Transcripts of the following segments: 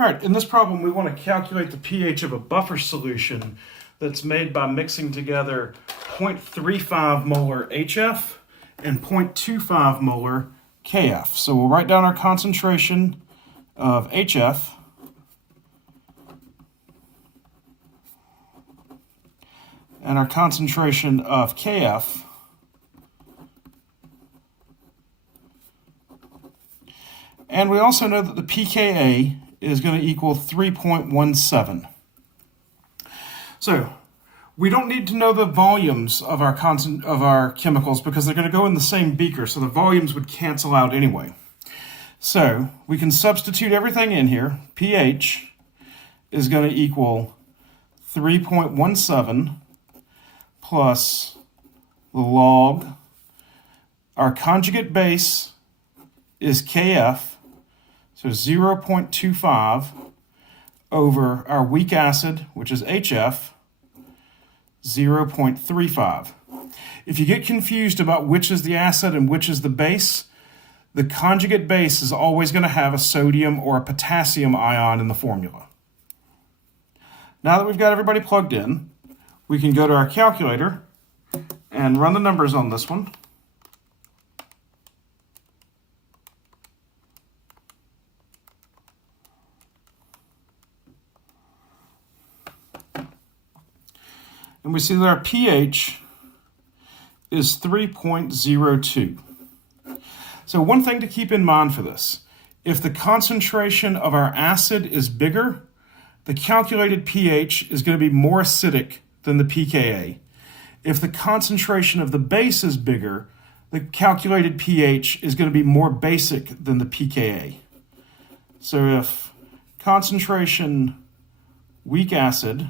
All right, in this problem, we want to calculate the pH of a buffer solution that's made by mixing together 0.35 molar HF and 0.25 molar KF. So we'll write down our concentration of HF and our concentration of KF. And we also know that the pKa is going to equal 3.17. So we don't need to know the volumes of our chemicals because they're going to go in the same beaker, so the volumes would cancel out anyway. So we can substitute everything in here. pH is going to equal 3.17 plus the log. Our conjugate base is KF, so 0.25 over our weak acid, which is HF, 0.35. If you get confused about which is the acid and which is the base, the conjugate base is always going to have a sodium or a potassium ion in the formula. Now that we've got everybody plugged in, we can go to our calculator and run the numbers on this one. And we see that our pH is 3.02. So one thing to keep in mind for this, if the concentration of our acid is bigger, the calculated pH is going to be more acidic than the pKa. If the concentration of the base is bigger, the calculated pH is going to be more basic than the pKa. So if concentration weak acid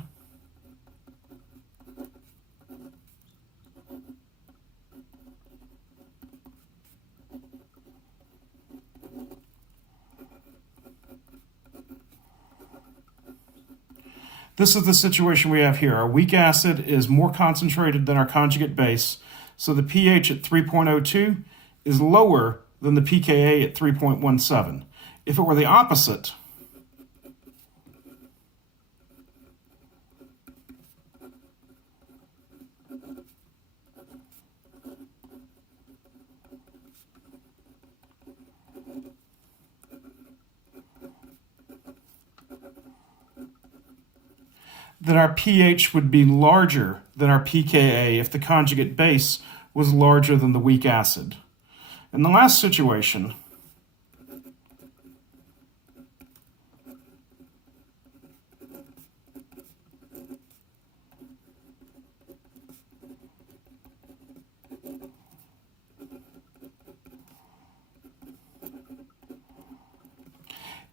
this is the situation we have here. Our weak acid is more concentrated than our conjugate base, so the pH at 3.02 is lower than the pKa at 3.17. If it were the opposite, then our pH would be larger than our pKa if the conjugate base was larger than the weak acid. In the last situation,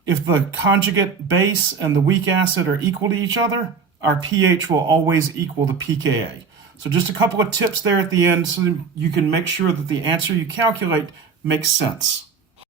if the conjugate base and the weak acid are equal to each other, our pH will always equal the pKa. So just a couple of tips there at the end so you can make sure that the answer you calculate makes sense.